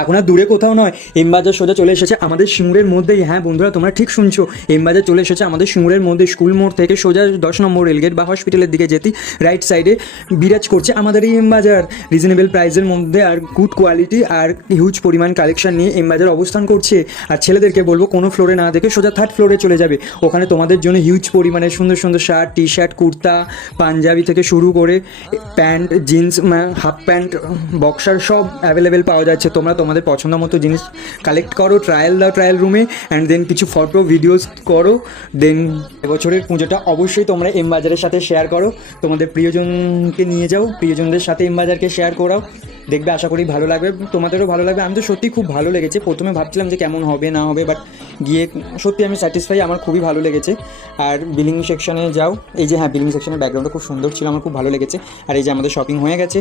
এখন আর দূরে কোথাও নয়, এমবাজার সোজা চলে এসেছে আমাদের সিঙ্গুরের মধ্যেই। হ্যাঁ বন্ধুরা, তোমরা ঠিক শুনছো, এমবাজার চলে এসেছে আমাদের সিঙ্গুরের মধ্যে। স্কুল মোড় থেকে সোজা 10 নম্বর রেলগেট বা হসপিটালের দিকে যেতেই রাইট সাইডে বিরাজ করছে আমাদের এই এমবাজার। রিজনেবল প্রাইসের মধ্যে আর গুড কোয়ালিটি আর হিউজ পরিমাণ কালেকশন নিয়ে এমবাজার অবস্থান করছে। আর ছেলেদেরকে বলবো কোনো ফ্লোরে না দেখে সোজা 3rd ফ্লোরে চলে যাবে। ওখানে তোমাদের জন্য হিউজ পরিমাণে সুন্দর সুন্দর shirt, T shirt, kurta, panjabi থেকে শুরু করে pant, jeans, half pant, boxer সব অ্যাভেলেবেল পাওয়া যাচ্ছে। তোমরা তোমাদের পছন্দ মতো জিনিস কালেক্ট করো, ট্রায়াল দাও ট্রায়াল রুমে, অ্যান্ড দেন কিছু ফটো ভিডিওস করো। দেন এবছরের পুজোটা অবশ্যই তোমরা এমবাজারের সাথে শেয়ার করো, তোমাদের প্রিয়জনকে নিয়ে যাও, প্রিয়জনদের সাথে এমবাজারকে শেয়ার করাও। দেখবে, আশা করি ভালো লাগবে, তোমাদেরও ভালো লাগবে। আমি তো সত্যি খুব ভালো লেগেছে। প্রথমে ভাবছিলাম যে কেমন হবে না হবে, বাট গিয়ে সত্যি আমি স্যাটিসফাই, আমার খুবই ভালো লেগেছে। আর বিলিং সেকশনে যাও, এই যে হ্যাঁ বিলিং সেকশনের ব্যাকগ্রাউন্ডটা খুব সুন্দর ছিল, আমার খুব ভালো লেগেছে। আর এই যে আমাদের শপিং হয়ে গেছে।